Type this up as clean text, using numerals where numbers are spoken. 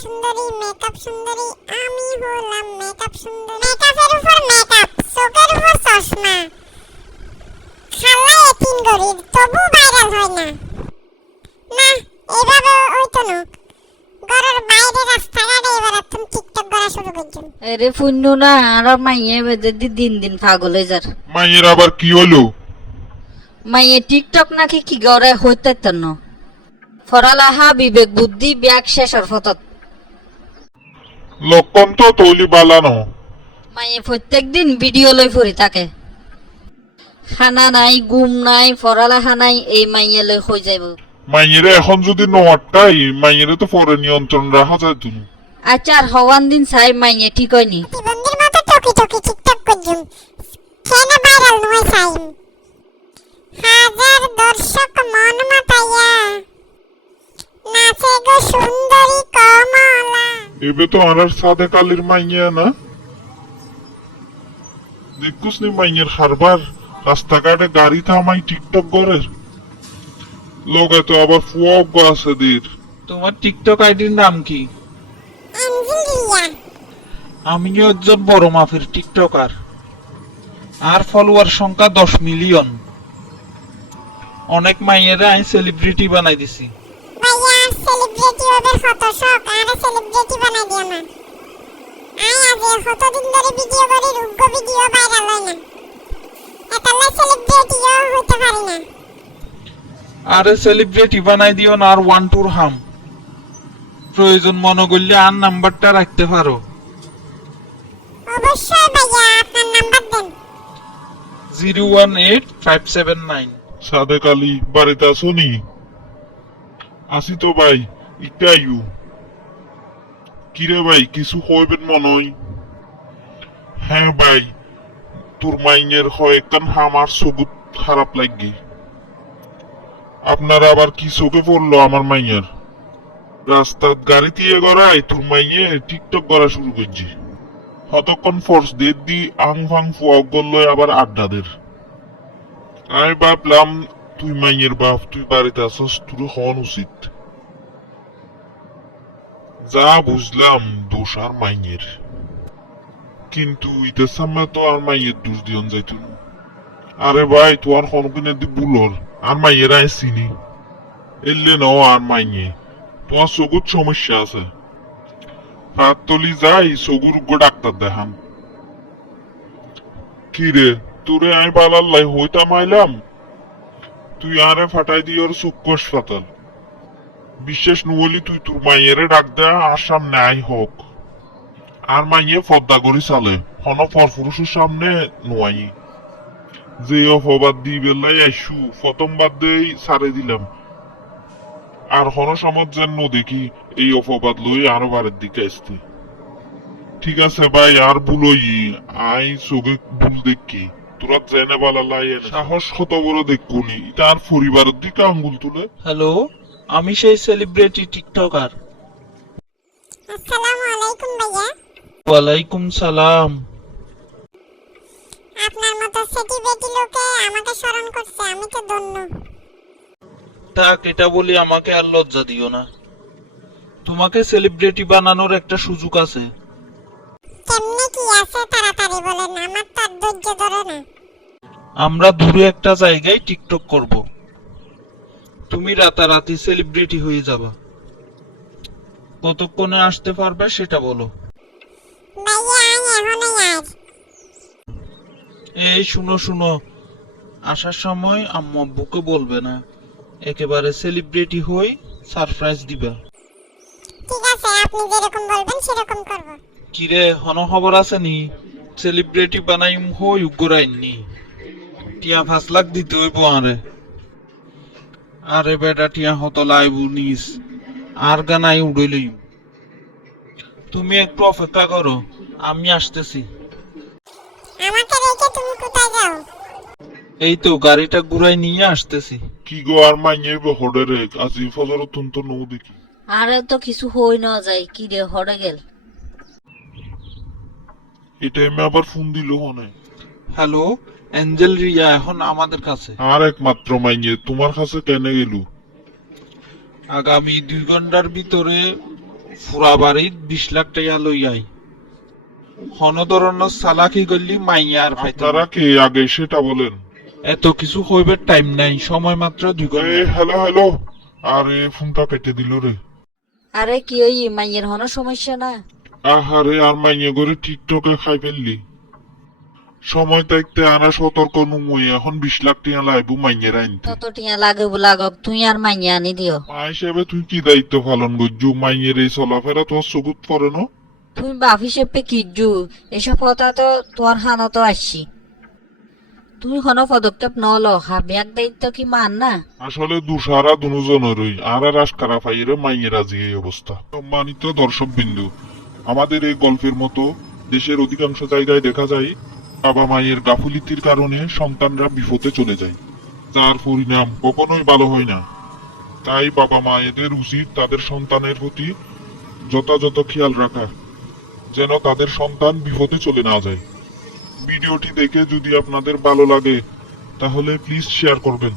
সুন্দরী মেকআপ সুন্দরী আমি হলাম মেকআপ সুন্দরী মেকআপের উপর মেকআপ চোখের উপর চশমা খাল্লায় তিন গরিব তবু ভাইরাল হয় না না এইভাবে হইতো না ঘরের বাইরে রাস্তাঘাটে এবার তুমি টিকটক করা শুরু করছো আরে ফুন্নু না আর মাইয়ে বেদে দিন দিন পাগল হয়ে যার মাইয়ের আবার কি হলো মাইয়ে টিকটক নাকি কি গড়ে হইতে তন্ন ফরালাহা বিবেক বুদ্ধি ব্যাগ শেষর ফতত লক্ষণ তো তৈলি বালানো মাইয়ে প্রত্যেকদিন ভিডিও লই ফুরি থাকে খানা নাই ঘুম নাই ফরালাহা নাই এই মাইয়ে লই হই যাইব মাইয়েরে এখন যদি নটাই মাইয়েরে তো পরে নিয়ন্ত্রণ রাখা যায় তুমি আচার হওয়ান দিন চাই মাইয়ে ঠিক হয়নি বন্ধুর মতো টকি টকি টিকটক করছো কেন ভাইরাল নয় চাই হাজার দর্শক মন মাতাইয়া নাচে গো সুন্দরী কমলা এবে তো আর সাদে কালির মাইয়া না দেখুস নি মাইয়ের হারবার রাস্তাঘাটে গাড়ি থামাই টিকটক করে লগে তো আবার ফুয়াও আছে দের তোমার টিকটক আইডির নাম কি? অ্যাঞ্জেলিয়া আমিও একজন বড় মাপের টিকটকার আর ফলোয়ার সংখ্যা 10 মিলিয়ন অনেক মাইয়েরা আমি সেলিব্রিটি বানাই দিছি ভাইয়া সেলিব্রিটি ওদের ফটোশপ আর সেলিব্রিটি বানাই দিও না আজ কতদিন ধরে ভিডিও করি রুগ্গ ভিডিও ভাইরাল হয় না এতলা সেলিব্রিটিও হইতে পারি না আরে সেলিব্রিটি বানাই দিও না আর ওয়ান টুর হাম প্রয়োজন মনে করলে আর নাম্বারটা রাখতে পারো অবশ্যই ভাইয়া আপনার নাম্বার দেন 018579 সাদে কালি বাড়িতে আসো নি আসি তো ভাই একটু আইউ কিরে ভাই কিছু হইবেন মনে হয় হ্যাঁ ভাই তোর মাইনের হয় কান আমার সবুত খারাপ লাগবে আপনার আবার কি চোখে পড়লো আমার মাইয়ের রাস্তার গাড়ি দিয়ে গড়াই তোর মাইয়ে টিকটক করা শুরু করছি কতক্ষণ ফোর্স দিয়ে দি আং ফাং ফুয়াক গল্ল আবার আড্ডাদের আমি ভাবলাম তুই মাইয়ের বাপ তুই বাড়িতে আসস তোর হন উচিত যা বুঝলাম দোষ আর মাইয়ের কিন্তু ইতের সামনে তো আর মাইয়ের দোষ দিয়ন যাইত না আরে ভাই তোর কোনদিনে দি বুলর আর মাইয়ের আই চিনি এলে নাও আর মাইয়ে তোমার চকুর সমস্যা আছে হাত তলি যাই চকুর গো ডাক্তার দেখান কি রে তোরে আমি পালাল্লাই হইতাম আইলাম তুই আরে ফাটাই দিয়ে ওর চক্ষু হাসপাতাল বিশ্বাস নবলি তুই তোর মাইয়েরে ডাক দেয়া আর সামনে আই হোক আর মাইয়ে ফদ্দা করি চালে হন পরপুরুষের সামনে নোয়াই যে অপবাদ দি বেলাই আইসু প্রথমবার দেই সারে দিলাম আর হন সমাজ যেন দেখি এই অপবাদ লই আরো বারের দিকে আসতে ঠিক আছে ভাই আর ভুলই আই চোখে ভুল দেখি তোরা জেনে বালা লাই সাহস কত বড় দেখুনি তার পরিবারের দিকে আঙ্গুল তুলে হ্যালো আমি সেই সেলিব্রিটি টিকটকার আসসালামু আলাইকুম ভাইয়া ওয়ালাইকুম সালাম আপনার মতো সেলিব্রিটি লোকে আমাকে স্মরণ করছে আমি তো ধন্য থাক এটা বলি আমাকে আর লজ্জা দিও না তোমাকে সেলিব্রিটি বানানোর একটা সুযোগ আছে কেমনে কি আছে তাড়াতাড়ি বলেন আমার তো আর ধৈর্য ধরে না আমরা দূরে একটা জায়গায় টিকটক করব তুমি রাতারাতি সেলিব্রিটি হয়ে যাবা কতক্ষণে আসতে পারবে সেটা বলো ভাইয়া এখনই আজ এই শুনো শুনো আসার সময় আম্মু আব্বুকে বলবে না একেবারে সেলিব্রিটি হই সারপ্রাইজ দিবা ঠিক আছে আপনি যেরকম বলবেন সেরকম করব কিরে হন খবর আছে নি সেলিব্রিটি বানাই হই উগ্রাইনি টিয়া 5 লাখ দিতে হইব আরে আরে বেটা টিয়া হত লাইবু নিস আর গানাই উড়ইলই তুমি একটু অপেক্ষা করো আমি আসতেছি আমাকে রেখে তুমি কোথায় যাও এই তো গাড়িটা ঘুরাই নিয়ে আসতেছি কি গো আর মাইয়ে হডে রে আজি ফজর অত্যন্ত নৌ দেখি আরে তো কিছু হই না যায় কি রে হড়ে গেল এই টাইমে আবার ফোন দিল হনে হ্যালো অ্যাঞ্জেল রিয়া এখন আমাদের কাছে আর একমাত্র মাইয়ে তোমার কাছে কেন গেল আগামী 2 ঘন্টার ভিতরে ফুরা বাড়িত 20 লাখ টাকা লই আই হন ধরনের চালাকি করলি মাইয়ার ফাইতে আপনারা কে আগে সেটা বলেন। এত কিছু হইবার টাইম নাই, সময় মাত্র 2 ঘন্টা। হ্যালো হ্যালো, আরে ফোনটা কেটে দিল রে। আরে কি ওই মাইয়ের হনো সমস্যা না? আহারে আর মাইয়ে করে টিকটকে খাই ফেললি। সময় থাকতে আনা সতর্ক নুমুই এখন 20 লাখ টাকা লাইবু মাইয়ের আনতে। তত টিয়া লাগে লাগক, তুই আর মাইয়া আনি দিও। মা হিসেবে তুই কি দায়িত্ব পালন করছু? মাইয়ের এই চলাফেরা তোর চকুত পড়ে না? তুই বাপ হিসেবে কিজু, এসব কথা তো তোর হানত আসছি। তুই কোনো পদক্ষেপ নল, হাবিয়াক দায়িত্ব কি মান না? আসলে দুসারা দুজনেরই আর আশকারা ফাইরে মাইয়ের আজ এই অবস্থা। সম্মানিত দর্শক বিন্দু, আমাদের এই গল্পের মতো দেশের অধিকাংশ জায়গায় দেখা যায় বাবা মায়ের গাফিলতির কারণে সন্তানরা বিপদে চলে যায়, যার পরিণাম কখনোই ভালো হয় না। তাই বাবা মায়েদের উচিত তাদের সন্তানের প্রতি যথাযথ খেয়াল রাখা, যেন তাদের সন্তান বিপদে চলে না যায়। ভিডিওটি দেখে যদি আপনাদের ভালো লাগে তাহলে প্লিজ শেয়ার করবেন।